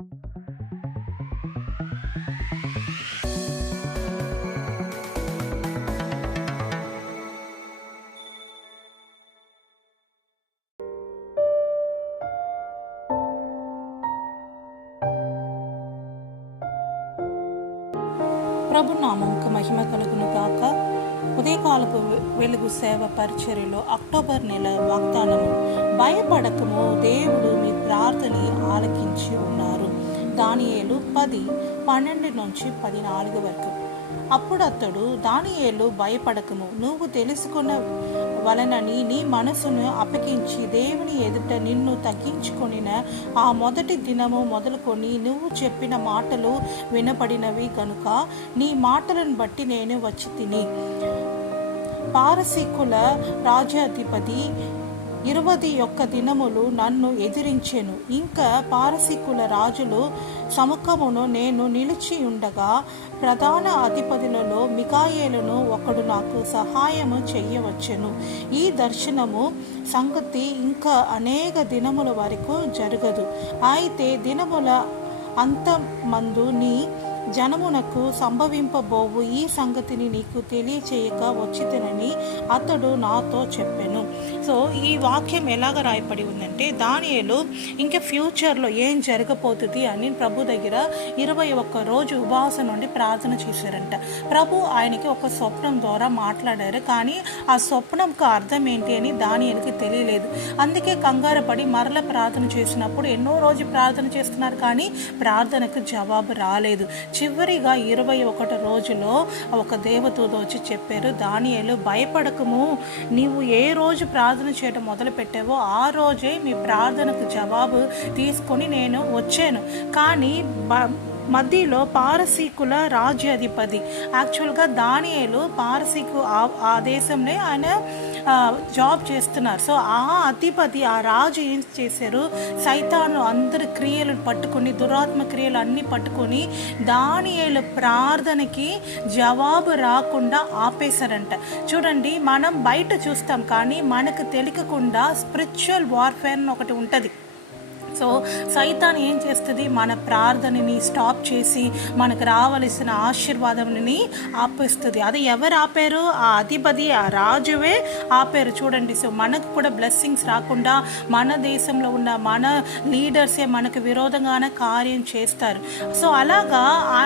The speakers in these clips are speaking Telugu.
ప్రభు నామంకు మహిమ కలుగును గాక. ఉదయకాలపు వెలుగు సేవ పరిచర్యలో అక్టోబర్ నెల వాగ్దానము. భయపడకము దేవుడు మీ ప్రార్థన ఆలకించి ఉన్నారు. దానియేలు పది పన్నెండు నుంచి పదినాలుగు వరకు. అప్పుడు అతడు దానియేలు భయపడకము. నువ్వు తెలుసుకున్న వలనని నీ మనసును అప్పగించి దేవుని ఎదుట నిన్ను తగ్గించుకొనిన ఆ మొదటి దినము మొదలుకొని నువ్వు చెప్పిన మాటలు వినపడినవి కనుక నీ మాటలను బట్టి నేను వచ్చి తిని. పారసీకుల రాజ్యాధిపతి ఇరువది యొక్క దినములు నన్ను ఎదిరించెను. ఇంకా పారసీకుల రాజులు సముఖమును నేను నిలిచి ఉండగా ప్రధాన అధిపతులలో మికాయేలును ఒకడు నాకు సహాయము చెయ్యవచ్చును ఈ దర్శనము సంగతి ఇంకా అనేక దినముల వరకు జరగదు. అయితే దినముల అంతమందు నీ జనమునకు సంభవింపబోవు ఈ సంగతిని నీకు తెలియచేయక వచ్చితనని అతడు నాతో చెప్పాను. సో ఈ వాక్యం ఎలాగ రాయపడి ఉందంటే దానియలు ఇంకా ఫ్యూచర్లో ఏం జరగబోతుంది? అని ప్రభు దగ్గర ఇరవై ఒక్క రోజు ఉపవాసం నుండి ప్రార్థన చేశారంట. ప్రభు ఆయనకి ఒక స్వప్నం ద్వారా మాట్లాడారు. కానీ ఆ స్వప్నంకు అర్థం ఏంటి అని దానియలకి తెలియలేదు. అందుకే కంగారు పడి మరల ప్రార్థన చేసినప్పుడు ఎన్నో రోజు ప్రార్థన చేస్తున్నారు. కానీ ప్రార్థనకు జవాబు రాలేదు. చివరిగా ఇరవై ఒకటి రోజులో ఒక దేవదూత వచ్చి చెప్పారు దానియలు భయపడకము. నీవు ఏ రోజు ప్రార్థన చేయడం మొదలు పెట్టావో ఆ రోజే మీ ప్రార్థనకు జవాబు తీసుకొని నేను వచ్చాను. కానీ మధ్యలో పారసీకుల రాజ్యాధిపతి యాక్చువల్గా దానియేలు పారసీకు ఆ- ఆ దేశంలో ఆయన జాబ్ చేస్తున్నారు. సో ఆ అధిపతి ఆ రాజు ఏం చేశారు? సైతాను అందరి క్రియలను పట్టుకొని దురాత్మ క్రియలు అన్నీ పట్టుకొని దానియేలు ప్రార్థనకి జవాబు రాకుండా ఆపేశారంట. చూడండి మనం బయట చూస్తాం కానీ మనకు తెలియకుండా స్పిరిచువల్ వార్ఫేర్ అని ఒకటి ఉంటుంది. సో సైతాన్ ఏం చేస్తుంది? మన ప్రార్థనని స్టాప్ చేసి మనకు రావలసిన ఆశీర్వాదంని ఆపేస్తుంది. అది ఎవరు ఆపారు? ఆ అధిపతి ఆ రాజువే ఆపారు. చూడండి సో మనకు కూడా బ్లెస్సింగ్స్ రాకుండా మన దేశంలో ఉన్న మన లీడర్సే మనకు విరోధంగానే కార్యం చేస్తారు. సో అలాగా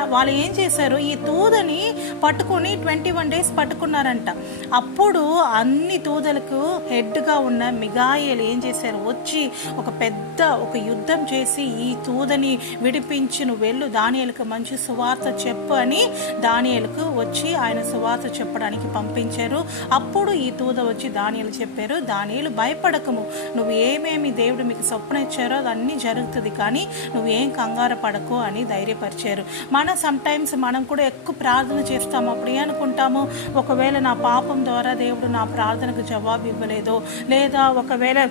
వాళ్ళు ఏం చేశారు? ఈ తూదని పట్టుకొని ట్వంటీ వన్ డేస్ పట్టుకున్నారంట. అప్పుడు అన్ని తూదలకు హెడ్గా ఉన్న మిగాయలు ఏం చేశారు? వచ్చి ఒక పెద్ద ఒక యుద్ధం చేసి ఈ తూదని విడిపించి నువ్వు వెళ్ళు దానియలకు మంచి సువార్త చెప్పు అని దానియలకు వచ్చి ఆయన సువార్త చెప్పడానికి పంపించారు. అప్పుడు ఈ తూద వచ్చి దానియలు చెప్పారు దానియలు భయపడకము. నువ్వు ఏమేమి దేవుడు మీకు స్వప్న ఇచ్చారో అదన్నీ జరుగుతుంది కానీ నువ్వేం కంగారు పడకు అని ధైర్యపరిచారు. మన సమ్టైమ్స్ మనం కూడా ఎక్కువ ప్రార్థన చేస్తాము. అప్పుడు ఏమనుకుంటాము? ఒకవేళ నా పాపం ద్వారా దేవుడు నా ప్రార్థనకు జవాబు ఇవ్వలేదో లేదా ఒకవేళ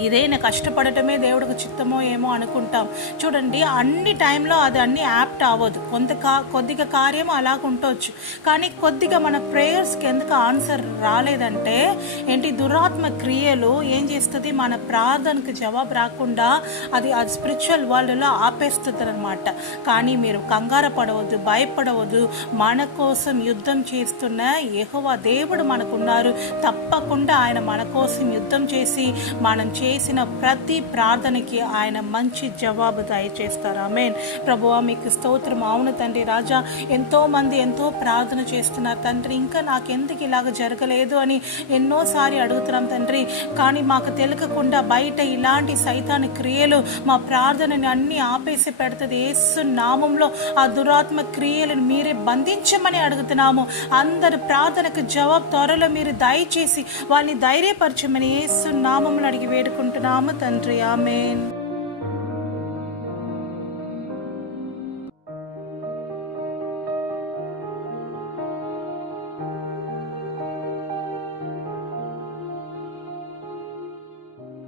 ఇదేనా కష్టపడటమే దేవుడికి చిత్తమో ఏమో అనుకుంటాం. చూడండి అన్ని టైంలో అది అన్ని యాప్ట్ అవ్వదు. కొంత కా కొద్దిగా కార్యం అలాగ ఉండొచ్చు కానీ కొద్దిగా మన ప్రేయర్స్కి ఎందుకు ఆన్సర్ రాలేదంటే ఏంటి దురాత్మ క్రియలు ఏం చేస్తుంది? మన ప్రార్థనకు జవాబు రాకుండా అది అది స్పిరిచువల్ వరల్డ్లో ఆపేస్తుంది అనమాట కానీ మీరు కంగారు పడవద్దు భయపడవద్దు. మన కోసం యుద్ధం చేస్తున్న యెహోవా దేవుడు మనకున్నారు. తప్పకుండా ఆయన మన కోసం యుద్ధం చేసి మనం చేసిన ప్రతి ప్రార్థనకి ఆయన మంచి జవాబు దయచేస్తారు. ఆమెన్. ప్రభువా మీకు స్తోత్రం. అవును తండ్రి రాజా ఎంతోమంది ఎంతో ప్రార్థన చేస్తున్నారు. తండ్రి ఇంకా నాకెందుకు ఇలాగ జరగలేదు అని ఎన్నోసారి అడుగుతున్నాం తండ్రి. కానీ మాకు తెలియకుండా బయట ఇలాంటి సైతాని క్రియలు మా ప్రార్థనని అన్ని ఆపేసి పెడుతుంది. ఏసు నామంలో ఆ దురాత్మ క్రియలను మీరే బంధించమని అడుగుతున్నాము. అందరి ప్రార్థనకు జవాబు త్వరలో మీరు దయచేసి వాళ్ళని ధైర్యపరచమని ఏసు నామంలో అడిగి వేడుకుంటున్నాము తండ్రి. ఆమెన్.